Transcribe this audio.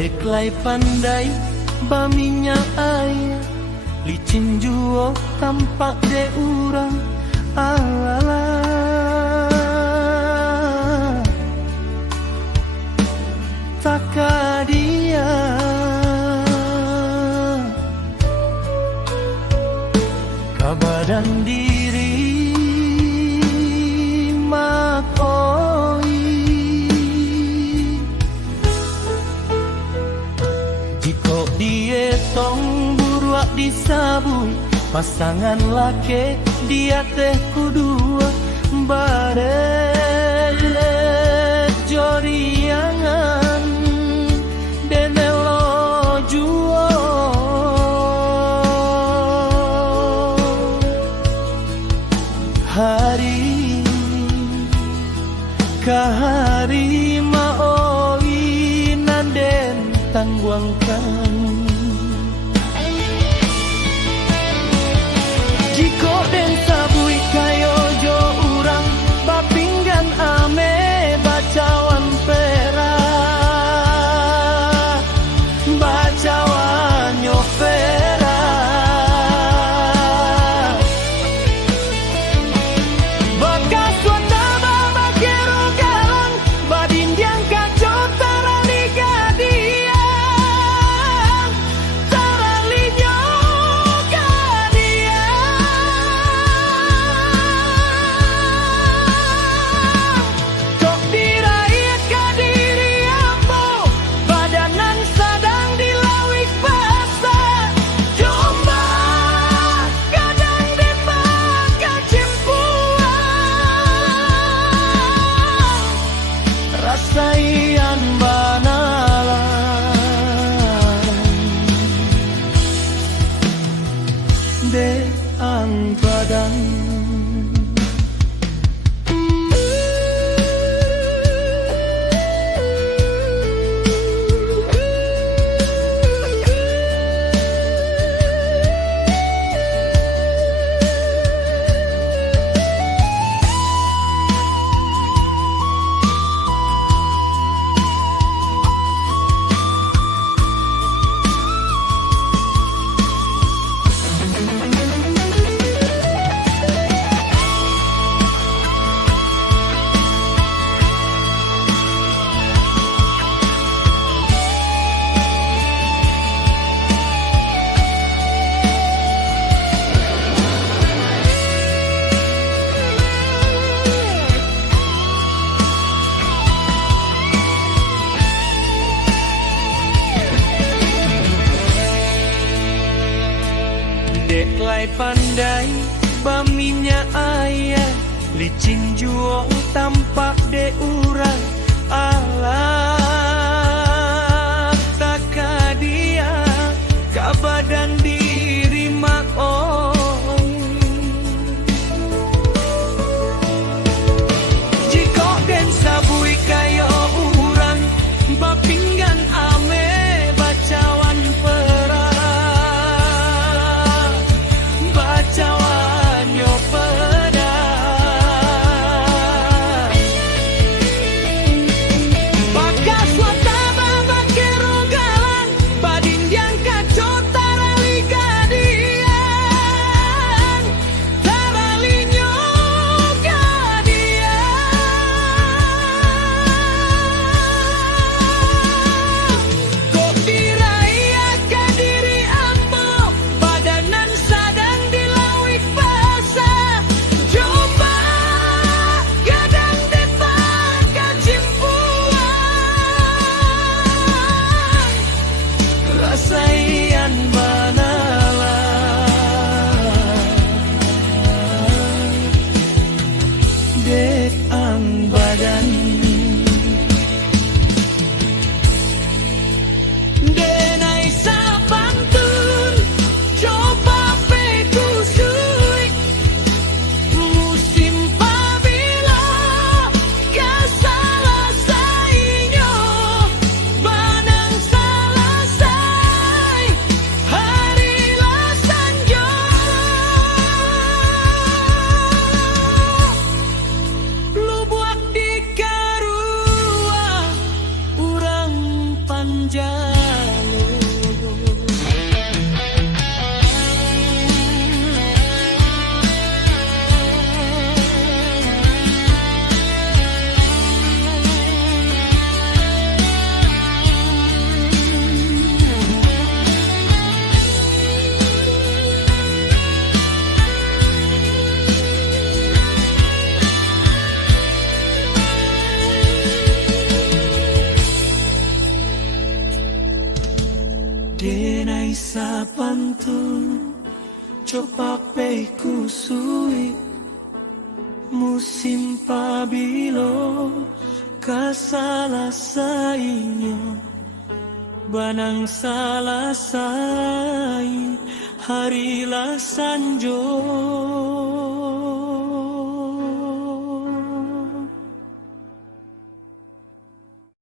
Deklai pandai baminya ayah, licin juo tampak de urang alala. Taka dia kabadan diri makoi. Jiko dia tong buruak disabui, pasangan laki dia teh kudua bare joriangan denelo juo. Hari kahari maoi nanden tangguangkan. Jiko den sabui kayo jo urang bapinggan ame bacawan pera, bacawan nyopera. Bekas wata baba kero galang badindiang kaco tarali gadiang, tarali nyoga dia. Kok diraya kadiri ambo badanan sadang dilawik basah, jomba kadang dipaka cimpuan, rasaian banalan de ang badan. Deklai pandai baminya ayah, licin juo tampak de urang alah. Taka dia kabadan diri makoi. Jiko den sabui kayo urang bapinggan ame bacawan pera, bacawan nyopeda. Bakas wata baba kero galan badindiang kaco tarali gadiang, tarali nyoga dia. Kok diraya kadiri ambo badanan sadang dilawik basah, jomba gadang dipaka cimpuan, rasaian banalan dek ang badan. Denai saban Genai sa pantun copak pe kusui musim pabilo kasalah sainyo banang salah saing harilah sanjo